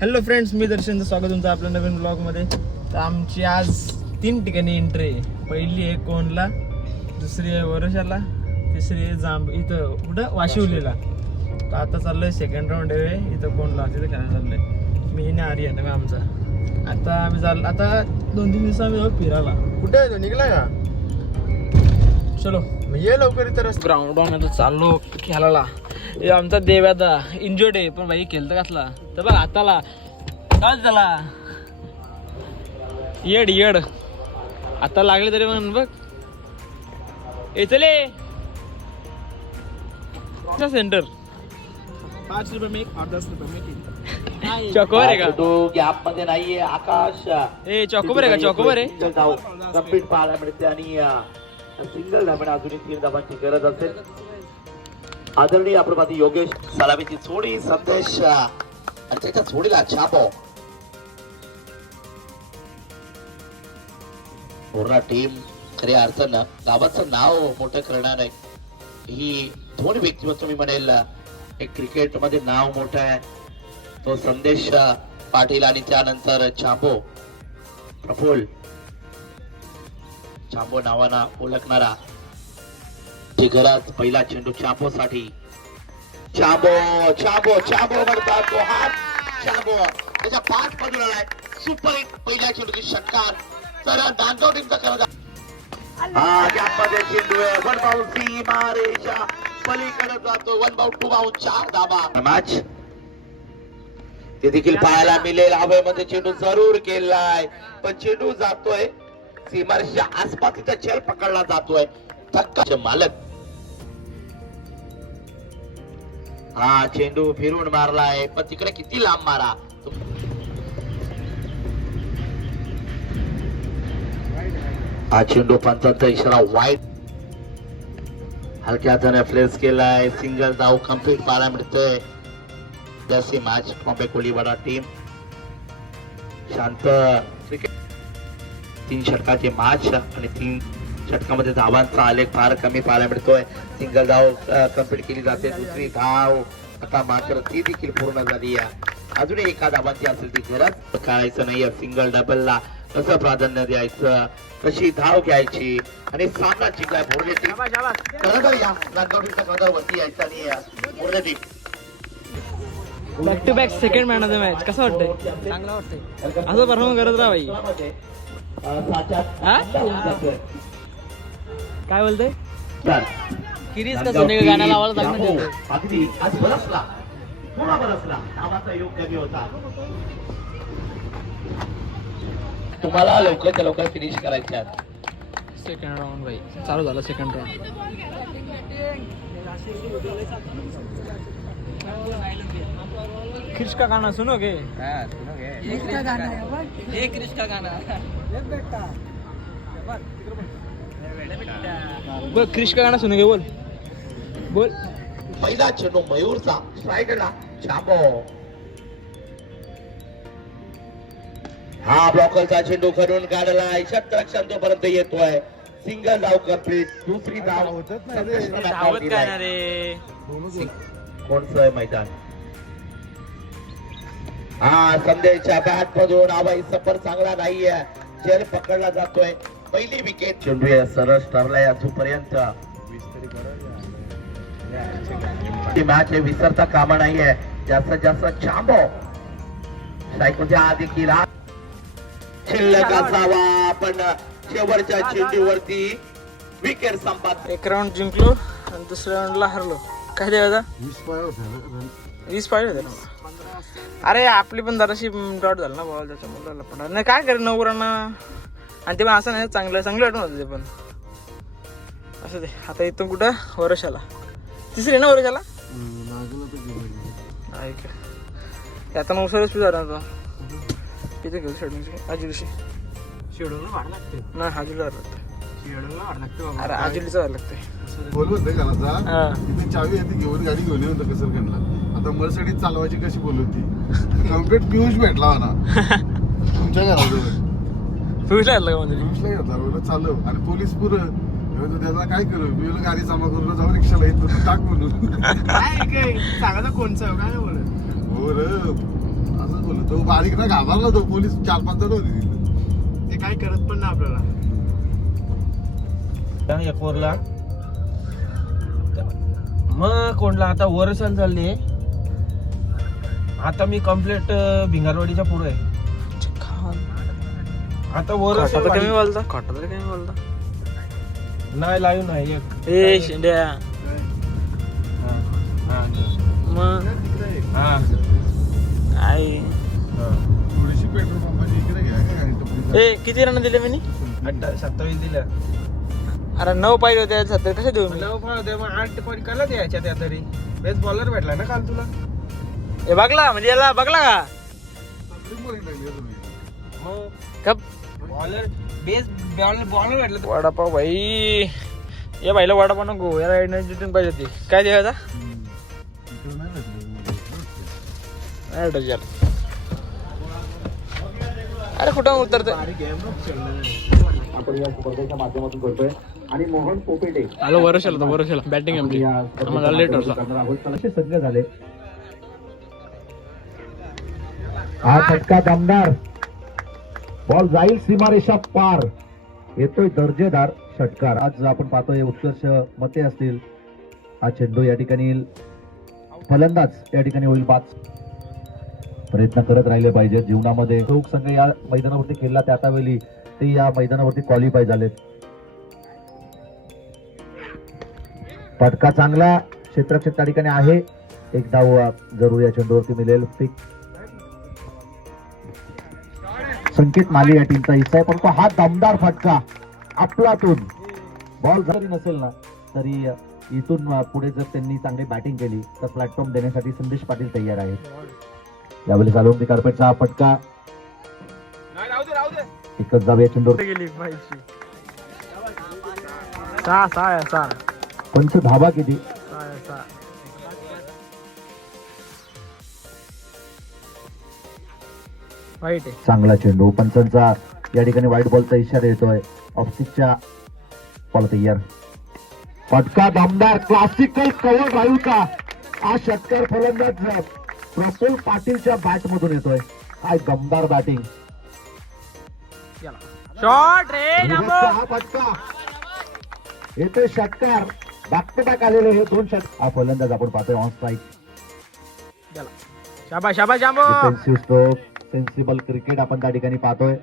Hello friends, मी दर्शनचं स्वागत तुमचं आपल्या नवीन ब्लॉगमध्ये. तर आमची आज 3 ठिकाणी एंट्री आहे. पहिली आहे कोणला, दुसरी आहे वरशाला, तिसरी आहे इथं कुठं वाशिवलीला. तर आता चाललोय सेकंड राऊंड आहे इथं कोणला, तिथं खेळायला चाललंय. मी हिने आर्यन आहे आमचा. आता आम्ही आता 2-3 दिवस आम्ही जाऊ फिरायला. कुठे आहे तो, निघला का? चलो ये लवकर इतर ग्राउंड आता चाललो खेळायला. हे आमचा देव्यादा इंजोर्ड आहे, पण भाई खेळतं कसला तर बघ हाताला काय झाला, येड आता लागले तरी म्हणून बघ. ए चले सेंटर 5 रुपये में 10 रुपये में चॉकोबर आहे का? तो गॅप मध्ये नाहीये आकाश. ए चॉकोबर आहे का? चॉकोबर आहे. कंप्लीट पाहायला मिळते आणि सिंगल धाबण अजूनही 3 धाबांची गरज असेल. आदरणीय आपण योगेश सलामीची जोडी संदेश आणि त्याच्या जोडीला छापो. पूर्ण टीम खऱ्या अर्थानं गावाचं नाव मोठं करणार आहे. ही दोन व्यक्तिमत्व मी म्हणेल, एक क्रिकेट मध्ये नाव मोठं आहे तो संदेश पाटील आणि त्यानंतर चांबो प्रफुल्ल चांबो नावाना ओळखणारा. घरात पहिला चेंडू चांबो साठी. चांबो म्हणतात तो हात. चांबो त्याच्या 5 बाजूला आहे. सुपर हिट पहिल्या चेंडूची षटकार. तर दांडगाव टीमचा करत चेंडू आहे. 1 बाउंड सीमारेषा पलीकडे जातो. 1 बाउंड 2 बाउंड 4 धाबा. मॅच ते देखील पाहायला मिळेल. हवेमध्ये चेंडू जरूर केलाय, पण चेंडू जातोय सीमारेषेच्या आसपास. तिथे चेल पकडला जातोय. धक्का मालक. हा चेंडू फिरून मारलाय, पण तिकडे किती लांब मारा. हा चेंडू पंचांचा इशारा वाईट. हलक्या हाताने फ्लेस केलाय. सिंगल धाव कंप्लीट पाहायला मिळतोय. जैसी मॅच बॉम्बे कोलीवाडा टीम शांत क्रिकेट. 3 षटकाचे मॅच आणि 3 षटकामध्ये धावांचा आलेख फार कमी पाहायला मिळतोय. सिंगल धाव कंप्लीट केली जाते. दुसरी धाव आता मात्र ती देखील पूर्ण झाली आहे. अजूनही एका धावांची असेल ती गरज करायचं नाहीये. सिंगल डबलला कसं प्राधान्य द्यायचं, कशी धाव घ्यायची आणि सामना जिंकलाय भोरले टीम. वरती यायचा नाही भोरले team. Back to back second man of the match. कसं वाटतंय? चांगलं वाटतंय. असं परफॉर्म करत राहा भाई. काय बोलतोय? किरीज का सोने गाणं लावायला लागणार. अगदी आज बरसला, पुन्हा बरसला. नावाचा योग कमी होता. तुम्हाला लवकरच्या लवकर फिनिश करायचे आहे. सेकंड राऊंड भाई चालू झालं. सेकंड राऊंड क्रिश का गाना सुनोगे? क्रिश का गाना बोल. क्रिश का गाना सुनोगे? बोल. पहिला चेंडू मयूरचा स्ट्रायकरला चांबो. हा ब्लॉकरचा चेंडू करून काढलाय. षटरक्षण तोपर्यंत येतोय. सिंगल धाव कंप्लीट. दुसरी धाव कोणचं मैदान. हा संदेशच्या बॅट मधून आवाई सफर चांगला नाहीये. चेल पकडला जातोय. पहिली विकेट. चेंडू सरस ठरलाय अजूनपर्यंत. मॅच विसरता कामा नाहीये. जास्तीत जास्त चांबो सायकोच्या आधी किला शिल्लक असावा, पण शेवटच्या चेंडूवरती विकेट संपाद. एक राऊंड जिंकलो आणि दुसऱ्या राऊंडला हरलो. काय द्यायचा? 20 पाहिजे होते ना. अरे आपली पण जराशी डॉट झालं ना बॉल, त्याच्या मुलाला पण नाही काय करेल 9 रन. आणि ते पण असं नाही चांगलं वाटून होतं ते पण. असं ते आता इथून कुठं वर्षाला तिसरी ना वर्षाला आता 900 झाला. तिथे घेऊ शेड्यूल आजुलीशी. शेड्यूलला वाढ लागते ना. हाजुलीला वाढ लागते. शेड्यूलला वाढ लागते. अरे आजुलीचं वाढ लागते. बोलवत का चावी येते घेऊन गाडी घेऊन येऊन कसं केलं. आता मर्सिडीज चालवायची कशी बोलवती. कम्प्लीट पियुष भेटला ना तुमच्या घराजवळ. पियुषला घेतला का? म्हणजे पियुषला घेतला चालव आणि पोलीस पुरं त्याला काय करू. मी गाडी जमा करून जाऊ रिक्षाला येतो टाक म्हणून सांगा कोणचं काय बोलत. हो रे असंच बोलत. तो बारीक ना घाबरला तो पोलीस 4-5 जण होते तिथे. ते काय करत पण नाही आपल्याला. एक वरला मग कोणला आता वरसाल चालली. आता मी कम्प्लीट भिंगारवाडीच्या पुढे आहे. आता वरसाल कमी बोलता खोटा तरी कमी बोलता. नाही लाईव्ह नाही एक ए शेंड्या हा, हा, मग हा, काय हा. थोडीशी पेट्रोल पंपाची इकडे घ्या काय गाडी टपरी. ए किती रन दिले मी? 27 दिल्या. अरे 9 पाहिजे होते 70 कसे देऊ मी? 9 पाहते मग 8 पॉईंट कला द्यायच्या त्या तरी. बेस्ट बॉलर भेटला ना काल तुला. हे बघला म्हणजे याला बघला का टपरी बोलून राहिली आहे तुम्ही. मग कप बॉलर बेस्ट बॉलर भेटला. वडापाव भाई. या भाईला वडापाव नको याला एनर्जी पाहिजे होती. काय द्यायचा? इकडे नाही भेटलं. नाही भेटायची याला. अरे कुठं उतरत आपण या स्पर्धेच्या माध्यमातून करतोय आणि मोहन पोपेटे आलो वर्षाला वर्षाला बॅटिंग आमची आम्हाला लेट होता. असे सगळे झाले. हा फटका दमदार. बॉल जाईल सीमारेषा पार. येतोय दर्जेदार षटकार. आज आपण पाहतोय उत्कर्ष मते असतील. हा चेंडू या ठिकाणी फलंदाज या ठिकाणी होईल 5. प्रयत्न करत राहिले पाहिजे जीवनामध्ये. लोक संघ या मैदानावरती खेळला त्या वेळी ते या मैदानावरती क्वालिफाय झालेत. फटका चांगला क्षेत्ररक्षक त्या ठिकाणी आहे. एक धाव जरूर या चेंडूवरती मिळेल. संकेत माली या टीमचा हिस्सा आहे परंतु हा दमदार फटका आपलातून. बॉल जरी नसेल ना तरी इथून पुढे जर त्यांनी चांगली बॅटिंग केली तर प्लॅटफॉर्म देण्यासाठी संदेश पाटील तयार आहेत. यावेळी चालवून कार्पेटचा हा फटका. एकच धाव या चेंडूवर. गेली पाहिजे 6 पंच धावा किती? वाईट आहे. चांगला चेंडू. पंचांचा या ठिकाणी व्हाईट बॉलचा इशारा येतोय. ऑफस्टिकच्या बॉल तयार. फटका दमदार क्लासिकल कव्हर राहील का? हा षटकार फलंदाज प्रफुल्ल पाटीलच्या बॅट मधून येतोय. काय दमदार बॅटिंग. शॉट रे हा फटका येतोय षटकार. बॅक टू बॅक आलेले हे 2 षटकार. हा फलंदाज आपण पाहतोय ऑन स्ट्राईक. शाबाश शाबाश जांबो. डिफेन्सिव्ह स्ट्रोक सेन्सिबल क्रिकेट आपण त्या ठिकाणी पाहतोय.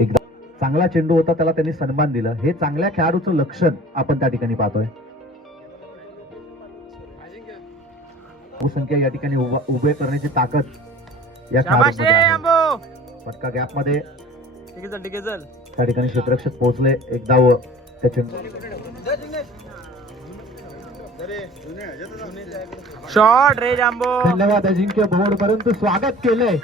एकदा चांगला चेंडू होता त्याला त्यांनी सन्मान दिला. हे चांगल्या खेळाडूचं लक्षण आपण त्या ठिकाणी पाहतोय. संख्या या ठिकाणी उभे करण्याची ताकद या खेळाडूमध्ये आहे. फटका गॅप मध्ये त्या ठिकाणी क्षेत्ररक्षक पोहोचले. एक धाव त्या चेंडू. शॉट रे जांबो. धन्यवाद अजिंक्य भोड. परंतु स्वागत केलंय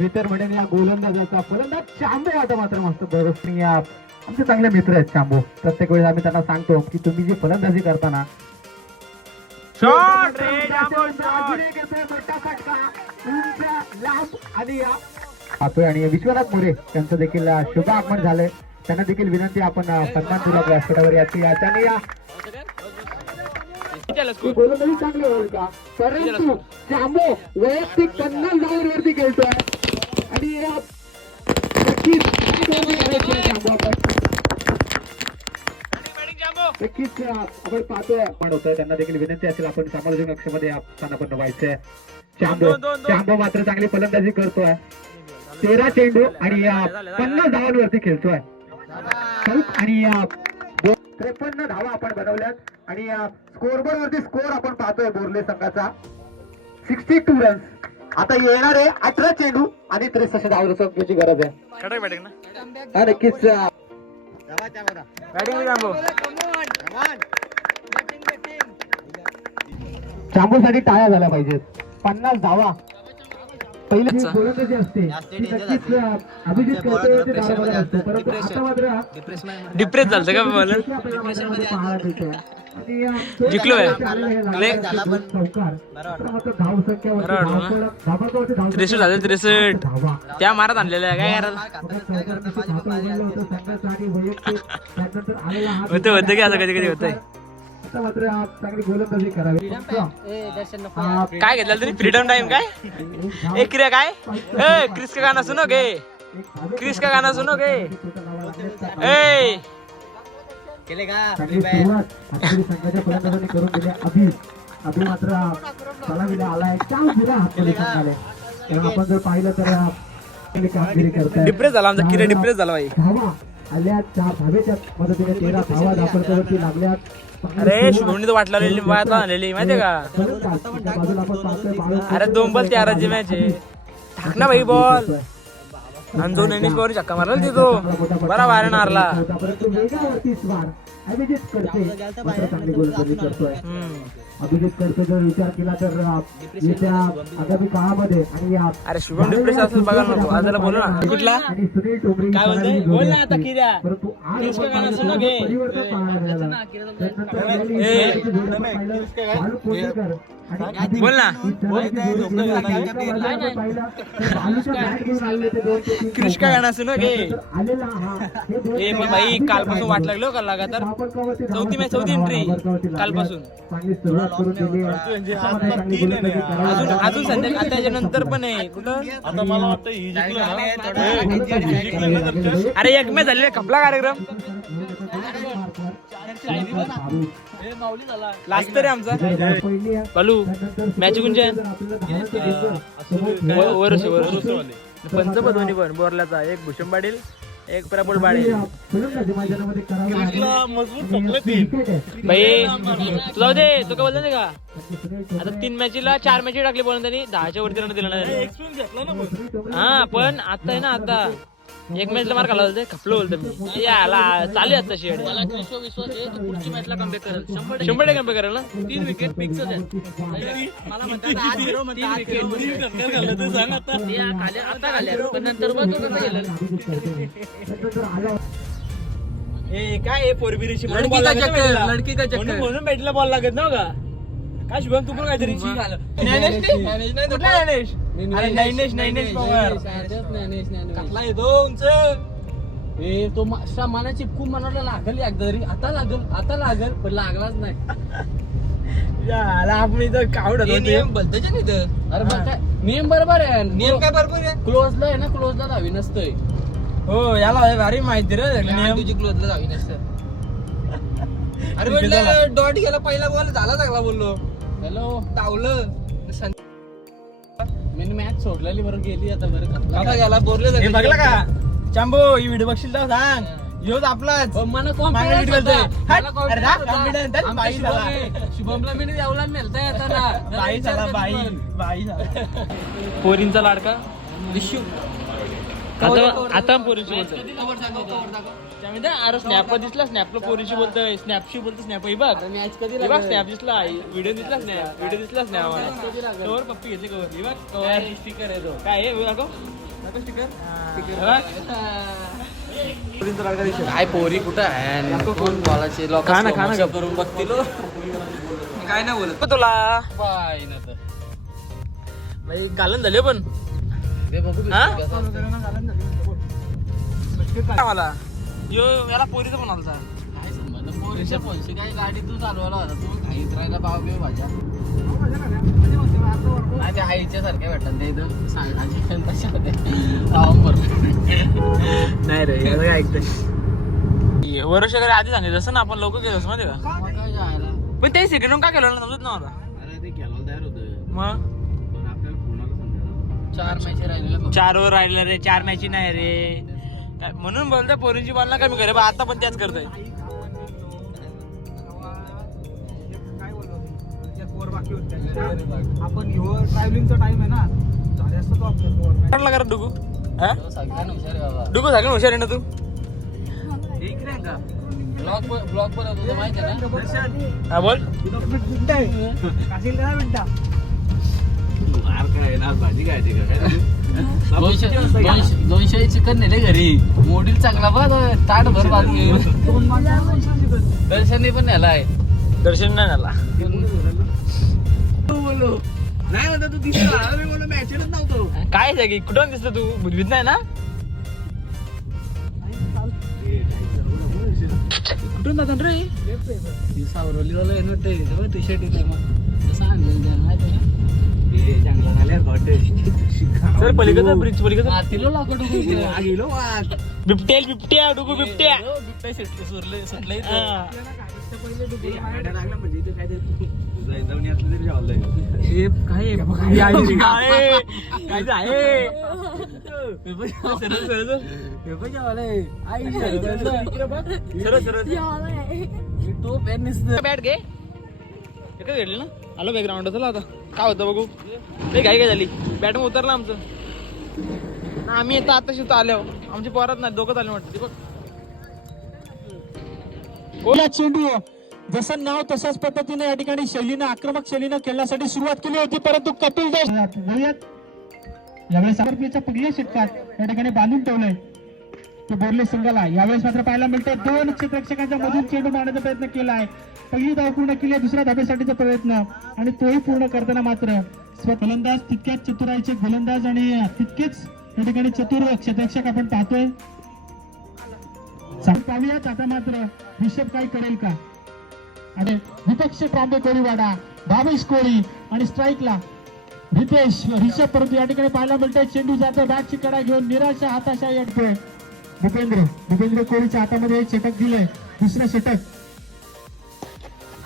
मी तर म्हणेन या गोलंदाजाचा. फलंदाज चांबो आता मात्र मस्त बरोबर. आमचे चांगले मित्र आहेत चांबो. प्रत्येक वेळेस आम्ही त्यांना सांगतो की तुम्ही जी फलंदाजी करताना शॉट रे जांबो. आणि आणि विश्वनाथ मोरे त्यांचं देखील शुभ आगमन झालंय. त्यांना देखील विनंती आपण सन्मानपूर्वक व्यासपीठावर याची याच्याने या. गोलंदाजी चांगली होईल का? परंतु चांबो वैयक्तिक 50 धावांवरती खेळतोय आणि नक्कीच आपण पाहतोय आपण होतोय. त्यांना देखील विनंती असेल आपण समालोचक कक्षामध्ये असताना पण व्हायचंय. चांबो मात्र चांगली फलंदाजी करतोय. 13 चेंडू आणि 50 धावांवरती खेळतोय. आणि 53 धावा आपण बनवल्यात आणि स्कोरबोर्ड वरती स्कोर आपण पाहतोय बोर्ले संघाचा 62 रन्स. आता येणारे 18 चेंडू आणि 63 धावांची गरज आहे. बॅटिंग ना हा नक्कीच बॅटिंग जांबो. चांबोसाठी टाळ्या झाल्या पाहिजेत. 50 धावा पहिली जी गोलंदाजी असते ती नक्कीच अभिजित करतेवरती धावा असते. परंतु आता मात्र डिप्रेस झालं का बॉल? जिंकलोय. त्रेसष्ट झाले 63. त्या मारत आणलेल्या काय होतं की असं कधी कधी होतंय. आता मात्र चांगली गोलंदाजी करावी. काय घेतलं तरी फ्रीडम टाइम काय एक क्रिया काय ए क्रिस का गाना सुनो गे क्रिस का गाना सुनो गे ए चांगली सुरुवात आखरी संघाच्या फलंदाजांनी करून दिली. अभि मात्र सलामीला आलाय. चार पुरा हातमध्ये संघाले. तेव्हा आपण जर पाहिलं तर चांगली कामगिरी करताय. डिप्रेस झाला आमचा किरे डिप्रेस झाला भाई. धावा आल्या 4 धावेच्या मदतीने 13 धावा धापडच्यावरती लागल्यात. अरे शुभमनी तर वाट लावलेली वाटला आलेली माहितीये का बाजूला आपण पाहतोय अरे 2 बॉल 13 मॅच आहे टाक ना भाई बॉल आणि 2 इनिंग्स पॉवर चक्का मारला तिथो बरा बाहेर मारला. परंतु वेगावरती स्वार अभिजित करते मात्र चांगली गोलंदाजी करतोय. अभिजित करते जर विचार केला तर येत्या आगामी काळामध्ये आणि या अरे शुभम डिप्रेस असेल बघा नको आज जरा बोलू ना कुठला आणि सुनील टोमरी काय बोलतोय बोल ना आता किर्या परंतु आज क्रिस का आपण गाणं सुनो गे. परिवर्तन पाहायला मिळालं. त्यानंतर पहिली ए. जोडी आपण पाहिलं, बालू कोंडकर आणि अभिजित बोल ना ही सर्वांची जोडी केली आहे. एका बाजूला आपण पाहिलं तर बालूच्या बॅट घेऊन आलेले ते 2 ते 3 क्रिस का गाणं सुनो गे. आलेला हा हे 2 ए पण भाई कालपासून वाट लागलो का लगातार चौथी एंट्री कालपासून चांगली सुरुवात करून दिली आहे. त्यामध्ये चांगली गोलंदाजी करावी. अजून संध्या आता त्याच्यानंतर पण आहे कुठं आता मला वाटतं ही जिंकलं अरे एक मॅच झालेला खपला कार्यक्रम लास्ट तरी आमचा बालू मॅच जिंकून वर पंच दोन्ही पण बोरल्याचा एक भूषण पाटील एक प्रबोल पाटील भाई तू जाऊ दे तू काय बोलतो का आता 3 मॅचला 4 मॅच टाकले बोलून त्यांनी 10च्या वरती रन दिला नाही. हा पण आता आहे ना आता एक मॅचला मार खाला होते खपलो बोलतो मी याला चालू आहे आता शेड पुढची मॅचला कमबॅक करेल 100% कमबॅक करेल ना 3 विकेट फिक्स आहे मला म्हणतात आज हिरो म्हणतात 3 विकेट घाललं तर सांग आता ते खाली आता घाल्या पण नंतर बघ कसं गेलं ए काय पोरबिरीची लडकी का चक्कर म्हणून बॅटला बॉल लागत ना का काय शुभम तू पण काहीतरी नैनेश पवार कसला येतो उंच ए तो मना चिपकून मनाला लागल एकदा आता लागल पण लागलाच नाही. आपण इथं कावड नियम बदलायचे नाही तर. अरे मग काय नियम बरोबर आहे. नियम काय बरोबर आहे क्लोजला आहे ना क्लोजला धावी नसतंय. हो याला भारी माहिती रे नियम तुझी क्लोजला धावी नसतं. अरे म्हटलं डॉट गेला पहिला बॉल झाला चांगला बोललो हॅलो तावलं मी मॅच सोडलेली बरं गेली आता बरं आता गेला बोरले बघला का चांबो ही व्हिडिओ बघशील तर सांग ह्योच आपलाच मला शुभमला मी यावला मिळतंय आता पोरींचा लाडका विशू आता पोरींशी बोलतोय अरे स्नॅप दिसला स्नॅपला पोरीशी बोलतोय स्नॅपशी बोलतो स्नॅप बघ मॅच कधी स्नॅप दिसला व्हिडिओ दिसला स्नॅप पप्पी घेतली कवर कवर स्टिकर आहे तो काय स्टिकर काय पोरी कुठं आहे कोण बॉलाचे लोक खाना करून बघतील काय नाही बोलत तुला बाय ना तर भाई घालून झाले पण मला यो याला पोरीचा पण आलता काय संबंध पोरीच्या फोनशी काय गाडी तू चालवायला होता तू घाईत राहिला पाव बिव भाज्या माझ्या आईच्या सारख्या भेटतात ते इथं सांगण्याची नाही रे काय ऐकतोय वर्ष वगैरे आधी सांगितलं असं ना आपण लवकर गेलो असं माहिती का पण ते सेकंड का केलं ना समजत नव्हता. अरे ते घ्यायला तयार होतं मग पण आपल्याला फोनाला 4 मॅच राहिलेल्या 4 ओव्हर राहिलं रे 4 मॅच नाही रे म्हणून बोलतोय पोरींची बॉल ना कमी करे आता पण त्याच करतोय. आपण ट्रॅव्हलिंगचा टाइम आहे ना वाटला करा डुगू सगळ्यांना हुशार बाबा डुगू सगळं हुशार आहे ना तू ब्लॉग बनवतो माहिती आहे ना हा बोल भाजी काय 200 चिकन नेले घरी मोडील चांगला बघ ताट भर बाजू दर्शनने पण नेलाय दर्शन नाही झाला नाही म्हणता तू दिसला मी म्हणून मॅचच नव्हतो काय जागी कुठून दिसतो तू बुद्धीत नाही ना कुठून जातात रे? सावरवलीवाला आहे ना ते टी शर्ट येते मग तसं आणलं त्या माहिती आहे का ते जंगलात आल्या सर पलीकडचं ब्रिज पलीकडचं मातीला लाकड गेलो बिबट्या डुगू बिबट्या बिबट्या सुटलं सुटलंय हा. लागला म्हणजे इथं काय जाऊन यातलं तरी जावलंय हे काय आहे? काय ते आहे? सरळ सरळ तो पॅन निसत बॅट घे एकच घेतली ना आलो बॅकग्राऊंड चला आता काय होतं बघू ते काय झाली बॅट उतरलं आमचं ना आम्ही येतो आता शिवतो आलो आमची पोरात नाही दोघं आले वाटतं बघ ओला चेंडू जसं नाव तशाच पद्धतीने या ठिकाणी शैलीनं आक्रमक शैलीनं खेळण्यासाठी सुरुवात केली होती परंतु कपिल देव यावेळेस समर्पीच्या पहिल्या षटकात या ठिकाणी बांधून ठेवलंय ते बोरले संघाला यावेळेस मात्र पाहायला मिळतंय 2 क्षेत्ररक्षकांच्या मधून चेंडू मारण्याचा प्रयत्न केलाय पहिली धाव पूर्ण केली आहे दुसऱ्या धाब्यासाठीचा प्रयत्न आणि तोही पूर्ण करताना मात्र गोलंदाज तितक्याच चतुराईचे गोलंदाज आणि तितकेच या ठिकाणी चतुर क्षेत्ररक्षक आपण पाहतोय पाहूयात आता मात्र रिषभ काय करेल का आणि विपक्ष ट्रॉम्बे कोळीवाडा भावेश कोळी आणि स्ट्राईकला रितेश रिषभ परंतु या ठिकाणी पाहायला मिळतंय चेंडू जातो बॅटची कडा घेऊन निराशा हाताशा येतोय भूपेंद्र कोळीच्या हातामध्ये षटक दिलंय दुसरं षटक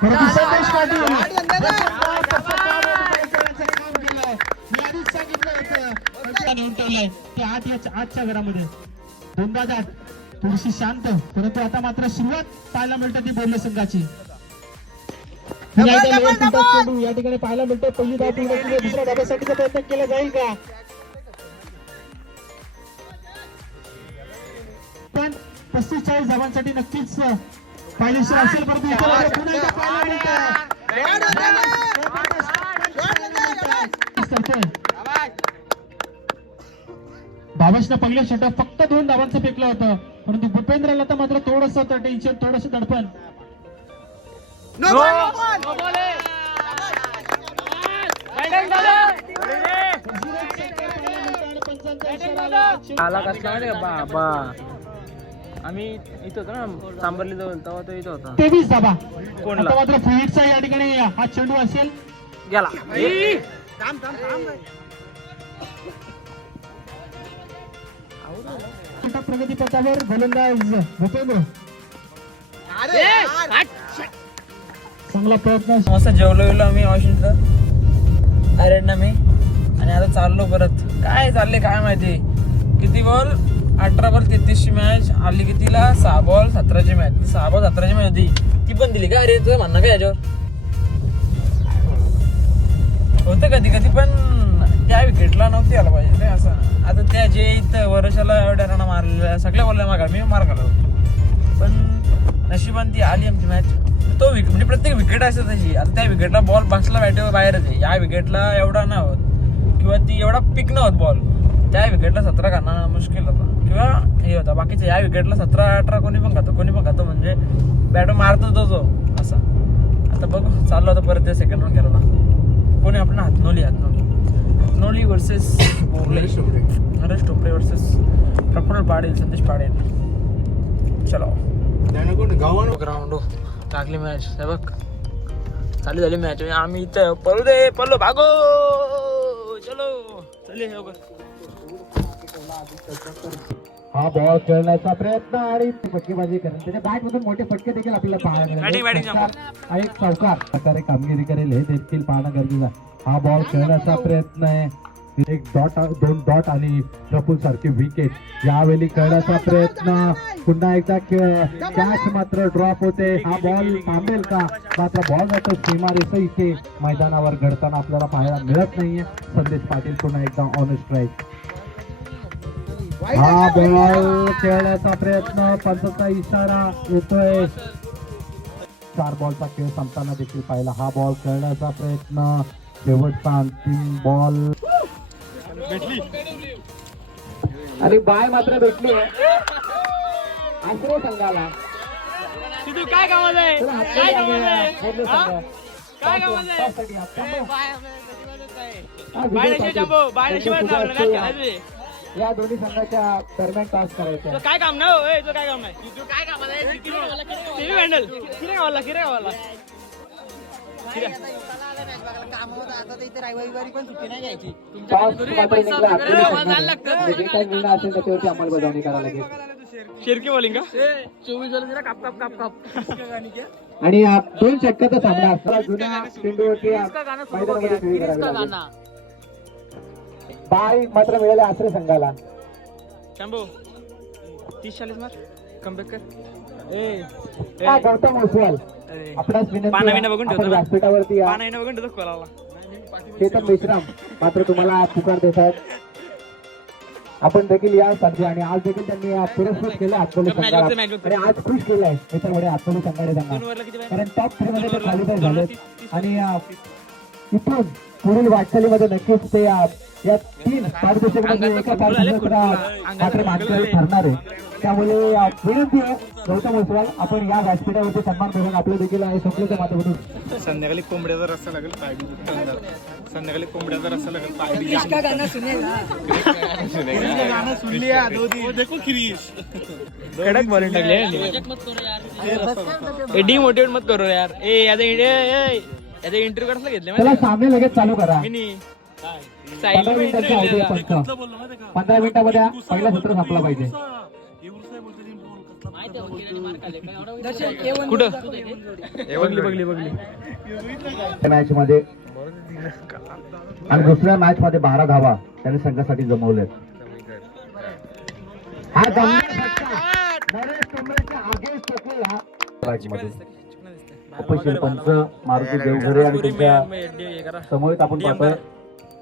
परंतु संदेश पाटील मी आधीच सांगितलं होतं नेऊन ठेवलंय ते आजच्या घरामध्ये दोनदा जात थोडीशी शांत परंतु आता मात्र सुरुवात पाहायला मिळते ती बोलले संघाची चेंडू या ठिकाणी पाहायला मिळतं पहिली धाव पूर्ण केली दुसऱ्या धाब्यासाठीचा प्रयत्न केला जाईल का पण 35-40 धावांसाठी नक्कीच पाहिलेशी असेल परंतु इथे मात्र पुन्हा एकदा पाहायला मिळतंय भावेशनं पहिलं षटक फक्त 2 धावांचं फेकलं होतं परंतु भूपेंद्रला तर मात्र थोडंसं टेन्शन थोडंसं दडपण आला कसला माहिती का बाबा आम्ही इथं होतो ना सांबरली जवळ तेव्हा तो इथं होता 23 धाबा कोणला? आता मात्र फ्लुइडचा या ठिकाणी हा चेंडू असेल गेला प्रगती पथावर गोलंदाज भूपेंद्र चांगला प्रयत्न मस्त जेवलो गेलो आम्ही ऑशिनचं आयरन मी आणि आता चाललो परत काय चालले काय माहिती किती बॉल 18 बॉल 33ची मॅच आली कितीला 6 बॉल 17ची मॅच 6 बॉल 17ची मॅच होती ती पण दिली का अरे तुझं म्हणणं काय याच्यावर होतं कधी कधी पण त्या विकेटला नव्हती आला पाहिजे ते असं आता त्या जे इथं वर्षाला एवढ्या रना मारलेल्या सगळ्या बोलल्या मागा मी मार खाला पण नशिबान ती आली आमची मॅच तो विकेट म्हणजे प्रत्येक विकेट असते तशी आता त्या विकेटला बॉल बसला बॅटेवर बाहेरच आहे या विकेटला एवढा नाही होत किंवा ती एवढा पिक नाही होत बॉल त्या विकेटला 17 करणं मुश्किल होता किंवा हे होता बाकीच्या या विकेटला 17-18 कोणी पण खातो म्हणजे बॅट मारतो तो असा आता बघू चाललो आता परत ते सेकंड राऊंड खेळायला कोणी आपण हातनोली वर्सेस बोरले नरेश टोपरे वर्सेस प्रफुल्ल पाटील संदेश पाटील चलो ग्राउंड टाकली मॅच हे बघ चालू झाली मॅच आम्ही इथं पळू भागो चलो चले हा बॉल खेळण्याचा प्रयत्न आणि फटकेबाजी करण्यात त्याच्या बॅट मधून मोठे फटके देखील आपल्याला पाहायला मिळाले एक चौकार प्रकारे कामगिरी करेल हे देखील पाहणं गरजेचं आहे हा बॉल खेळण्याचा प्रयत्न आहे 2 डॉट आणि प्रफुल सारखी विकेट यावेळी खेळण्याचा प्रयत्न पुन्हा एकदा कॅच मात्र ड्रॉप होते हा बॉल थांबेल का मात्र बॉल जातो सीमारेषा इथे मैदानावर घडताना आपल्याला पाहायला मिळत नाहीये संदेश पाटील पुन्हा एकदा ऑन स्ट्राईक हा बॉल खेळण्याचा प्रयत्न पंचाचा इशारा येतोय 4 बॉलचा खेळ संपताना देखील पाहिला हा बॉल खेळण्याचा प्रयत्न शेवटचा अंतिम बॉल अरे बाय मात्र भेटली आश्रय संघाला काय कामाचं आहे काय कामाचं आहे काय कामाचं आहे बाय नशिबात आपलं काय खेळायचं या दोन्ही संघाच्या दरम्यान टॉस करायचा काय काम नाही काय काम नाही काय काम हँडल किरे गावाला टॉस मात्र निघला आपल्या संघाने. जे काही निर्णय असेल त्याच्यावरती अंमलबजावणी करायला लागेल. शिरकी बॉलिंग का 24 झालं काप आणि 2 षटकाचा सामना असताना जुन्या चेंडूवरती मैदानामध्ये खेळी करावी लागेल. बाय मात्र मिळाले आश्रय संघाला. शंभू 30-40 मार कमबॅक हा, गौतम ओसवाल आपणास पाना बघून विनंती ठेवतो आपण ना. व्यासपीठावरती या. पाना बघून ठेवतो कोलाला चेतन मेश्राम मात्र तुम्हाला पुकार देतात. आपण देखील या संधी आणि आज देखील त्यांनी पुरस्कृत केलं आतोली संघाला आणि आज खुश केलंय त्याच्यामुळे आतोली संघाने त्यांना कारण टॉप 3 मध्ये ते क्वालिफाय झाले आणि इथून पुढील वाटचालीमध्ये नक्कीच ते या 3 पारितोषिकांमध्ये एका मात्र मानकरी ठरणार आहे. त्यामुळे विनंती आहे गौतम ओसवाल आपण या व्यासपीठावरती सन्मान करून आपलं देखील आहे संपलेच्या माध्यमातून संध्याकाळी कोंबड्याचा रस्सा लागेल संध्याकाळी कोंबड्याचा रस्सा लागेल कडक बॉलिंग टाकले डिमोटिवेट मत करो यार याचा इंटरव्ह्यू कसला घेतले त्याला सामने लगेच चालू करा. मी 15 मिनिटांचा अवधी आहे फक्त. 15 मिनिटांमध्ये पहिला सत्र संपला पाहिजे. कुठं बघली मॅच मध्ये आणि दुसऱ्या मॅच मध्ये 12 धावा त्याने संघासाठी जमवले. हा नरेश टोंबरेच्या आगेच टोकलेला मॅचमध्ये उपशील पंच मारुती देवघरे आणि त्यांच्या समोर आपण पाहतोय.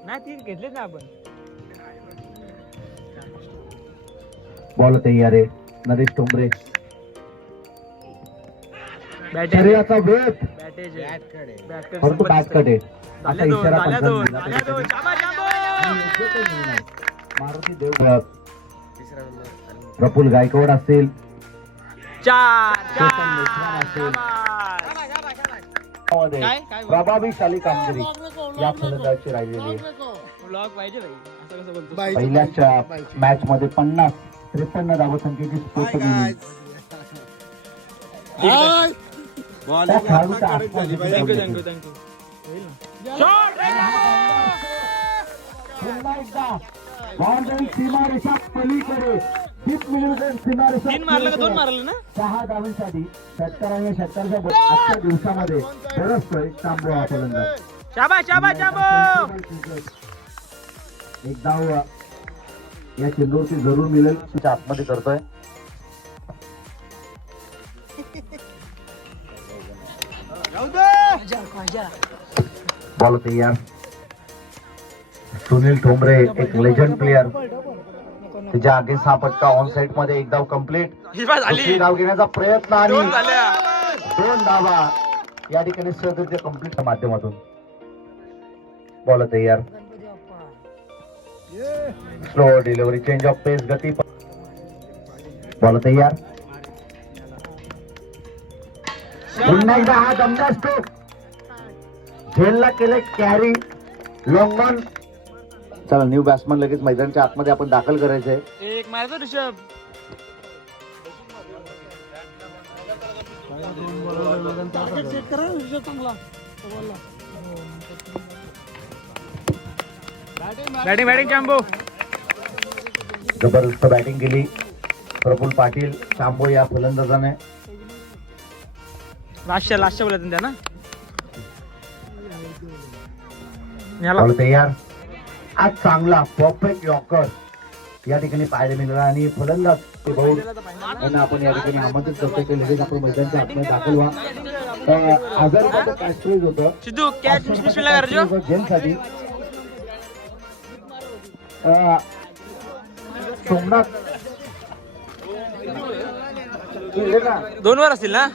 नाही घेतलेच ना आपण बॉल तयार आहे. नरेश टोंबरे शरीराचा वेग परंतु बॅट कडे असा इशारा पंचांनी दिला. आणि योग्य तो निर्णय. मारुती देवघर प्रफुल गायकवाड असेल चेतन मेश्राम असेल मध्ये प्रभावीशाली कामगिरी या फलंदाजी राहिलेली आहे. पहिल्याच मॅच मध्ये 53 धावसंख्येची स्फोट दिली. त्या खेळाडूचा आत्मविश्वास पुन्हा एकदा बाउंड्री सीमारेषा पलीकडे डीप मिडल सीमारेषा 6 धावांसाठी षटकाराच्या आजच्या दिवसामध्ये बरसतोय चांबो हा फलंदाज. एक धाव या चेंडूवरती जरूर मिळेल तिच्या आतमध्ये करतोय. बॉल तयार. सुनील ठोंबरे एक लेजंड प्लेअर त्याच्या आगे 6 फटका ऑन साइड मध्ये एक धाव कंप्लीट. दुसरी धाव घेण्याचा प्रयत्न आणि 2 धावा या ठिकाणी सदृढ कंप्लीट माध्यमातून. बॉल तयार. स्लो डिलिव्हरी चेंज ऑफ पेस गती. बॉल तयार. पुन्हा एकदा हा दमदार स्ट्रोक झेलला केले कॅरी लॉंग ऑन. चला न्यू बॅट्समन लगेच मैदानाच्या आतमध्ये आपण दाखल करायचंय. एक मारतो ऋषभ बॅटिंग चांबो जबरदस्त बॅटिंग केली प्रफुल पाटील चांबो या फलंदाजाने. लास्टच्या बोलत त्या ना बॉल तयार. आज चांगला परफेक्ट यॉर्कर या ठिकाणी पाहायला मिळाला आणि फलंदाज यांना आपण या ठिकाणी आमंत्रित करतो की लगेच आपण मैदानाच्या आतमध्ये दाखल व्हा. 1000 रुपयाचं कॅश प्राइज होतं सिद्धू कॅच बिस्मिल्लाह करजो जेलसाठी. सोमनाथ 2 ओव्हर असतील ना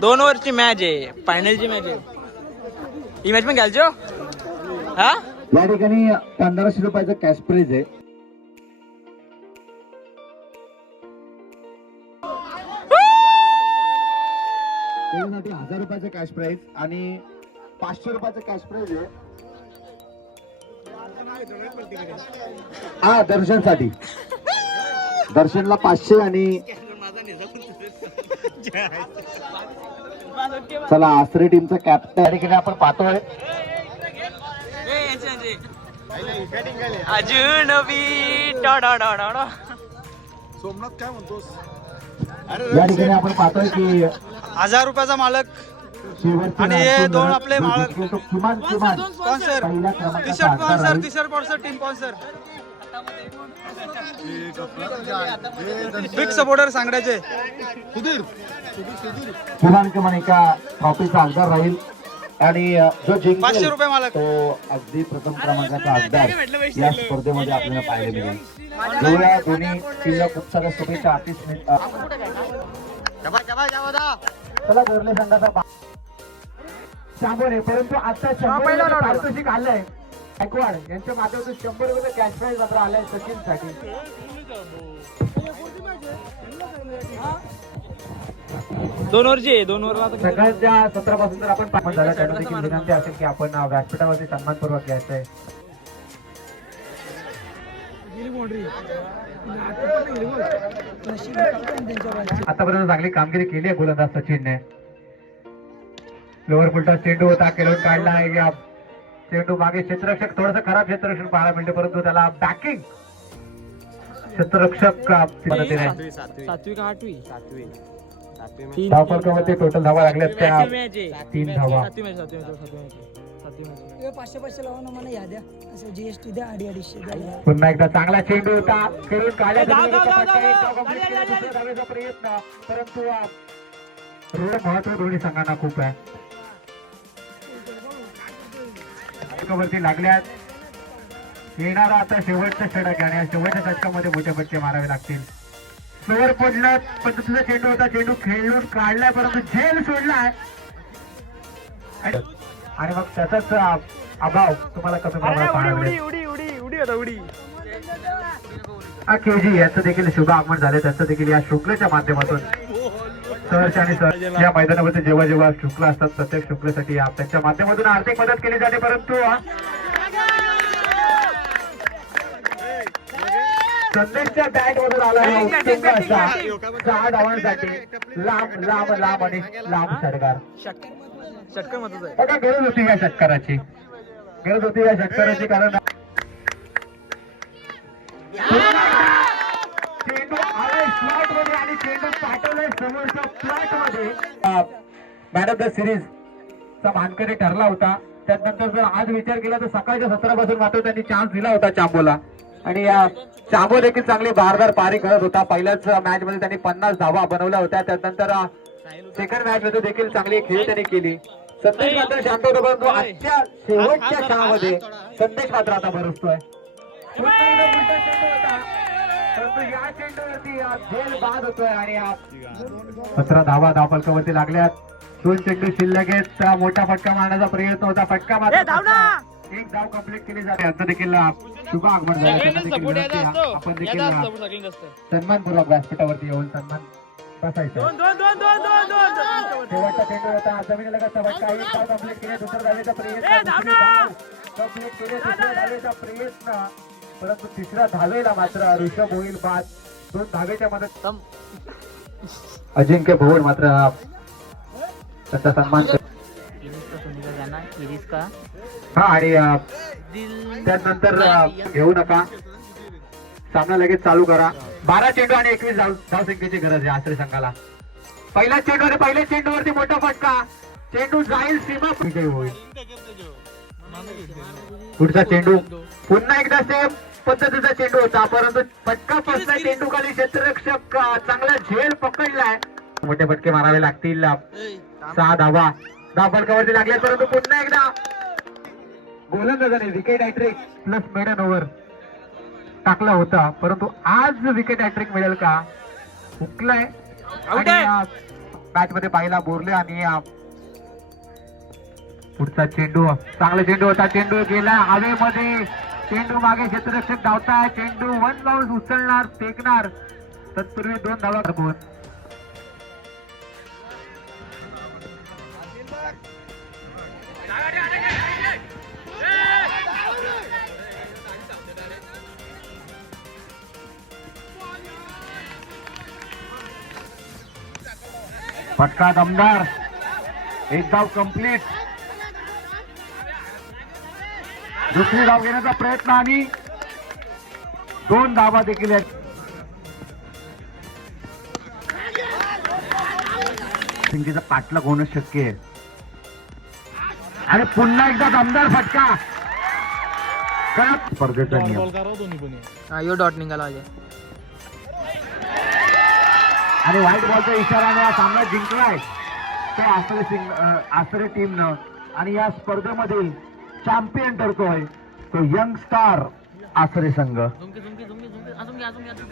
2 ओव्हरची मॅच आहे फायनलची मॅच आहे ही मॅच पण घ्यायचो हा. या ठिकाणी 1500 रुपयाचं कॅश प्राइज आहे. त्याच्यासाठी 1000 रुपयाचं कॅश प्राइज आणि 500 रुपयाचं कॅश प्राइज आहे. हा दर्शनसाठी दर्शनला 500 आणि चला आसरे टीमचा कॅप्टन या ठिकाणी आपण पाहतोय अजून सोमनाथ काय म्हणतोस? या ठिकाणी आपण पाहतोय की 1000 रुपयाचा मालक शेवटचे आणि हे अंतिम दोन लढत आपले जो मालक. जिंकेल तो किमान स्पॉन्सर पहिल्या क्रमांकाचा टी शर्ट हक्कार स्पॉन्सर राहील. T shirt sponsor team sponsor big big supporter सांगण्याचे सुधीर किमान एका ट्रॉफीचा हकदार राहील आणि जो 500 जिंकेल रुपये मालक. तो अगदी प्रथम क्रमांकाचा हकदार या स्पर्धेमध्ये आपल्याला पाहायला मिळेल. जेवढ्या दोन्ही टीमला खूप साऱ्या शुभेच्छा. 30 मिनिट चला गोरले संघाचा शांबोने परंतु आता 100 पारितोषिक आलंय गायकवाड यांच्या माध्यमातून 100 रुपये कॅश प्राइज मात्र आलाय सचिन साठी. दोन ओव्हरला सगळ्यांच्या सत्रापासून जर आपण पाहत झालं त्याला देखील विनंती असेल की आपण व्यासपीठावरती सन्मानपूर्वक घ्यायचंय. आतापर्यंत चांगली कामगिरी केली आहे गोलंदाज सचिनने. लोअर फुलटा चेंडू होता खेळून काढला आहे. चेंडू मागे क्षेत्ररक्षक थोडंसं खराब क्षेत्ररक्षण पाहायला मिळते परंतु त्याला बॅकिंग क्षेत्ररक्षक पद्धतीने सातवी का आठवी धावफलकावरती टोटल धावा लागल्यात त्या 3 धावा. 500 लावा ना मला याद्या असं जीएसटी द्या 250 द्या. पुन्हा एकदा चांगला चेंडू होता खेळून काढण्याचा प्रयत्न परंतु महत्व दोन्ही संघांना खूप आहे. वरती लागल्यात येणारा आता शेवटचा षटक आणि या शेवटच्या षटकामध्ये मोठे फटके मारावे लागतील. स्लोअर पडलं पद्धतीचा चेंडू होता. चेंडू खेळून काढलाय परंतु झेल सोडलाय आणि मग त्याचाच अभाव तुम्हाला कमी प्रमाणात पाहायला मिळेल. केजी यांचं देखील शुभ आगमन झाले. त्यांचं देखील या शुक्लच्या माध्यमातून सहर्ष आणि सहर्ष या मैदानामध्ये जेव्हा जेव्हा शुक्ल असतात प्रत्येक शुक्लसाठी त्यांच्या माध्यमातून आर्थिक मदत केली जाते परंतु संदेशच्या बॅट मधून आला उत्तुंग असा 6 धावांसाठी लांब लांब लांब आणि लांब षटकार. बघा गरज होती या षटकाराची कारण चेंडू आलाय स्लॉट मध्ये आणि चेंडू पाठवलाय समोरच्या फ्लॅट मध्ये. मॅन ऑफ द सिरीज चा मानकरी ठरला होता. त्यानंतर जर आज विचार केला तर सकाळच्या सत्रापासून मात्र त्यांनी चान्स दिला होता चांबोला आणि या चांबो देखील चांगली धारदार पारी करत होता. पहिल्याच मॅच मध्ये त्यांनी 50 धावा बनवल्या होत्या. त्यानंतर सेकंड मॅच मध्ये देखील चांगली खेळ त्यांनी केली. संदेश मात्र शांत होता परंतु आजच्या शेवटच्या क्षणामध्ये संदेश मात्र आता बरसतोय. परंतु या चेंडूवरती झेल बाद होतोय आणि 17 धावा धावफलकावरती लागल्यात. 2 चेंडू शिल्लक आहेत. त्या मोठा फटका मारण्याचा प्रयत्न होता. फटका मात्र एक धाव कंप्लीट केली जाते. यांचं देखील शुभ आगमन झालं. त्यांना देखील विनंती आहे, आपण देखील सन्मानपूर्वक व्यासपीठावरती येऊन सन्मान बसायचं. शेवटचा चेंडू होता. जमिनीलगतचा फटका. एक धाव कंप्लीट केली. दुसऱ्या धावेचा प्रयत्न कंप्लीट केले. दुसऱ्या धावेचा प्रयत्न परंतु तिसऱ्या धावेला मात्र ऋषभ होईल बाद. 2 धावेच्या मदत अजिंक्य भोर मात्र त्याचा सन्मान हा आणि त्यानंतर घेऊ नका. सामना लगेच चालू करा. 12 चेंडू आणि 21 धावसंख्येची गरज आहे आसरे संघाला. पहिल्या चेंडूवरती मोठा फटका. चेंडू जाईल सीमा होईल. पुढचा चेंडू पुन्हा एकदा सेम पद्धतीचा चेंडू होता परंतु फटका फसला. चेंडू खाली क्षेत्ररक्षक चांगला झेल पकडलाय. मोठे फटके मारावे लागतील. 6 धावा धावफलकावरती लागल्या परंतु पुन्हा एकदा गोलंदाजाने wicket hat trick plus maiden over टाकला होता परंतु आज विकेट हॅट्रिक मिळेल का हुकलाय मॅच मध्ये पाहिला बोरले आणि पुढचा चेंडू चांगला चेंडू होता. चेंडू गेला हवेमध्ये. चेंडू मागे क्षेत्ररक्षक धावताय. चेंडू 1 बाउन्स उचलणार फेकणार. तत्पूर्वी 2 धावा करबोन. फटका दमदार, एक धाव कंप्लीट. दुसरी धाव घेण्याचा प्रयत्न आणि 2 धावा देखील आहेत. सिंगीचा पाठलाग होणं शक्य आहे आणि पुन्हा एकदा दमदार फटका. स्पर्धेचा नियम यो डॉट निघाला पाहिजे. आणि व्हाईट बॉलच्या इशाराने हा सामना जिंकलाय तो आसरे टीमनं. आणि या स्पर्धेमधील चॅम्पियन ठरतोय तो यंग स्टार आसरे संघ.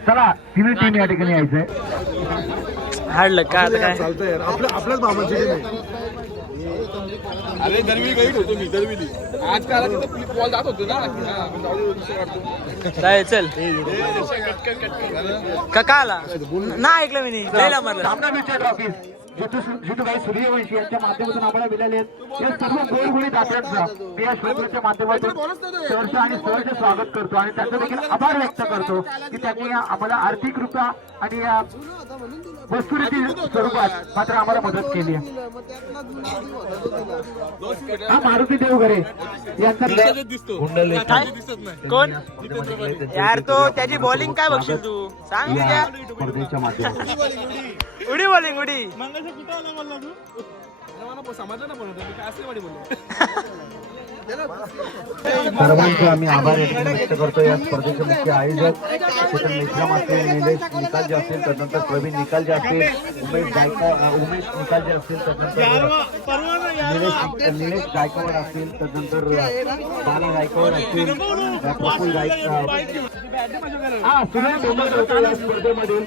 चला तिन्ही टीम या ठिकाणी यायचंय. हाडलं का आता काय चालतंय यार, आपल्याच मामाची टीम आहे. अरे दरवी गाईड होतो मी, दरवी आज काल बॉल जात होतो ना. चल का आला ना ऐकलं मी नाही मारलं. सामना विचार ऑफिस जितूभाई सूर्यवंशी यांच्या माध्यमातून आम्हाला मिळाले हे सर्व गोळगोळी दात्यांचा मी या श्रोत्यांच्या माध्यमातून सहर्ष आणि सहर्ष स्वागत करतो आणि त्यांचा देखील आभार व्यक्त करतो की त्यांनी आम्हाला आर्थिक रूपा आणि या वस्तुरीती स्वरूपात मात्र आम्हाला मदत केली आहे. हा मारुती देवघरे यांचा कोण यार तो त्याची बॉलिंग काय बघशील तू सांग. स्पर्धेच्या माध्यमातून उडी बॉलिंग उडी. सर्वांचे आम्ही आभार व्यक्त करतो. या स्पर्धेचे मुख्य आयोजक विक्रम असतील, निलेश निकाल जे असतील, त्यानंतर प्रवीण निकाल जे असतील, उमेश निकाल जे असतील, त्यानंतर निलेश गायकवाड असतील, त्यानंतर बाला गायकवाड असतील, प्रफुल गायकवाड सुनील डोंगर होतो या स्पर्धेमधील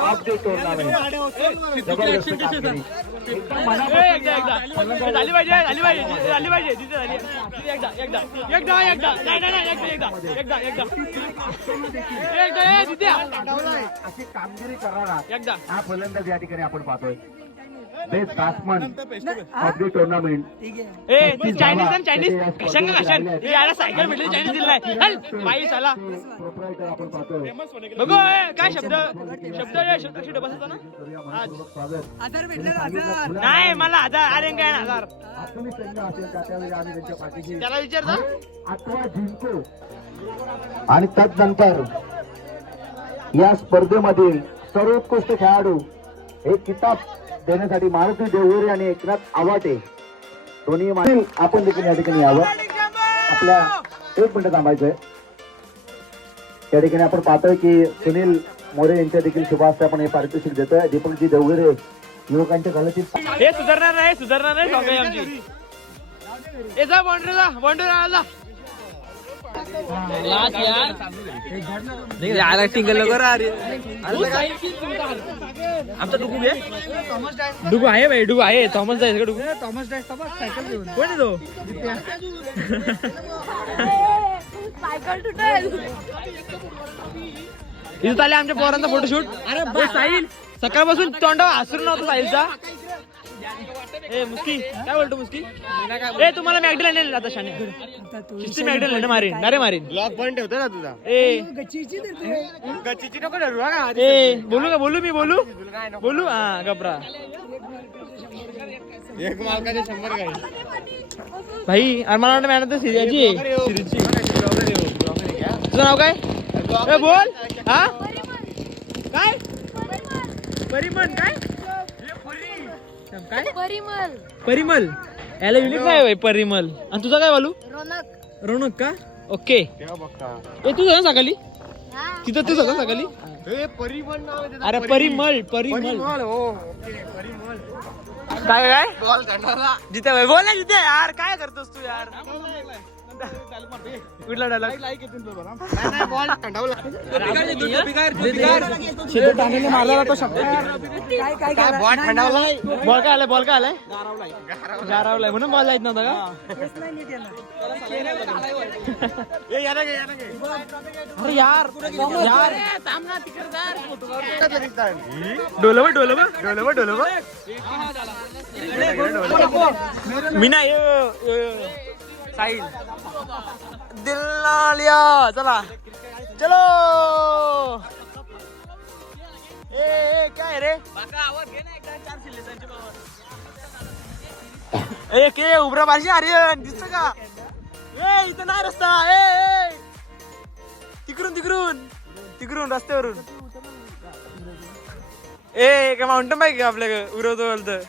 ऑफ द टुर्नामेंट. जबरदस्त कामगिरी. झाली पाहिजे झाली पाहिजे झाली पाहिजे तिथे झाली एकदा एकदा एकदा एकदा नाही नाही नाही एकदा एकदा एकदा एकदा एकदा अशी कामगिरी करणारा एकदा हा फलंदाज या ठिकाणी आपण पाहतोय. Best batsman of the tournament. A Chinese आणि चायनीज कशांग कशांग हे याला सायकल भेटली चायनीज दिली नाही. हल बाई चला प्रोप्रायटर आपण पाहतोय. बघू काय शब्द शब्द शब्द बसतो ना. नाही मला 1000 अरे काय 1000 आत्मी संघ असेल का त्यावेळी आम्ही त्यांच्या पाठीशी त्याला विचारता आठवा जिंकतो. आणि त्यानंतर या स्पर्धेमधील सर्वोत्कृष्ट खेळाडू हे किताब देण्यासाठी मारुती देवघरे आणि एकनाथ आवाटे दोन्ही आपण देखील या ठिकाणी यावं. आपल्या 1 मिनिट थांबायचंय. या ठिकाणी आपण पाहतोय की सुनील मोरे यांच्या देखील शुभास्ते आपण हे पारितोषिक देतोय. दीपकजी देवघरे युवकांच्या गलतीत हे सुधारणार नाही सॉंग आहे आमची. ए जा बाउंड्री आला यार टिंगल लवकर अरे आमचा डुगू घे. डुगू आहे भाई डुगू आहे. थॉमस जायचं का डुगू. थॉमस डायस सायकल घेऊन कोण आहे तो. इथं आले आमच्या पोरांचा फोटोशूट. अरे साहिल सकाळपासून तोंडावर हसरू नव्हतं साहिलचा. ए मुस्की काय बोलतो मुस्की. ए तुम्हाला मॅगडीला नेलं आता शाने शिस्ती मॅगडीला नेलं मारीन अरे मारीन. ब्लॉक पण ठेवतो ना तुझा. ए गच्चीची नको ठरवू का. ए बोलू का बोलू मी बोलू हा गबरा. एक मालकाचे 100 काय भाई. अरे मला वाटतं मॅडम तर सिरियाची तुझं नाव काय ए बोल. हा काय परिमल काय काय परिमल याला युनिक नाही भाई परिमल. आणि तुझा काय बोलू रोनक का. ओके ए तू जा सकाळी तिथं तू जा सकाळी. अरे परिमल काय काय जिथे बोल ना जिथे यार काय करतोस तू यार. कुठला डायलॉग मारला तो शब्द बॉल काय आलाय गारावलाय म्हणून बॉल जायच नव्हता का. यार डोलव मी नाही साहिल दिल चला चलो. ए काय रे आवाज घे ना एकदा 4 शिल्लेसांची बाबा. ए के उभरा पारशी आर्यन दिसत का ए इथं नाही रस्ता ए तिकडून रस्त्यावरून ए काय माउंटन बाईक आपल्या उरवतो बोलतं